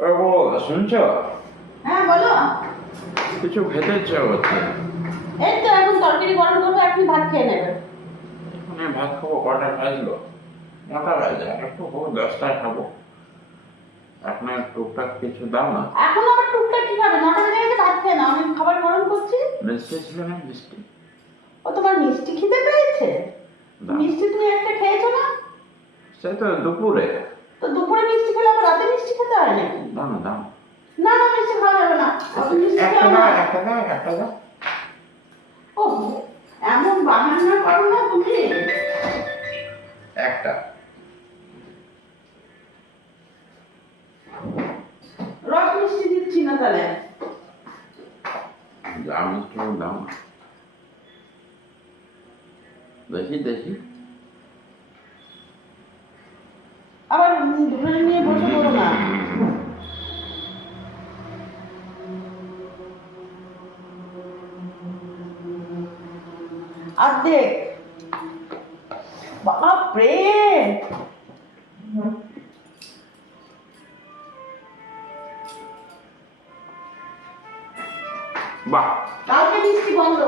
ও শুনছো? হ্যাঁ বলো। কিছু খেতে ইচ্ছে করছে। এই তো এখন তরকারি গরম করবো, এখন ভাত খেয়ে নেবে। এখানে ভাত খাবো, কটা বাজলো? 9টা বাজে, আর একটু হোক 10টায় খাবো। আপনার টুকটাক কিছু দাও না। এখন আবার টুকটাক কি খাবে? 9টা বেজে গেছে, ভাত খেয়ে নাও, আমি খাবার গরম করছি। মিষ্টি ছিল না? মিষ্টি ও তোমার মিষ্টি খিদে পেয়েছে? দাও। মিষ্টি তুমি একটা খেয়েছো না? সে তো দুপুরে। তো দুপুরে মিষ্টি খেলে আবার রাতে মিষ্টি খেতে হয় নাকি? দাও না, দাও। না না, মিষ্টি খাওয়া যাবে না, অত মিষ্টি একটা খাও দাও, না। একটা দাও, একটা দাও। ও এমন বাহানা করো না তুমি। একটা। রস মিষ্টি দিচ্ছি না তাহলে। যা মিষ্টি হোক দাও না। দেখি দেখি। আবার ধরে নিয়ে বসে পড়ো না। অর্ধেক। বাপরে, বাহ, কালকে মিষ্টি বন্ধ।